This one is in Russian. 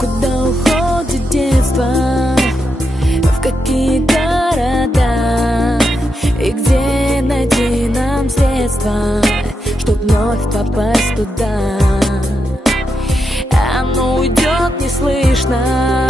Куда уходит детство, в какие города, и где найти нам средства, чтоб вновь попасть туда? Оно уйдет неслышно,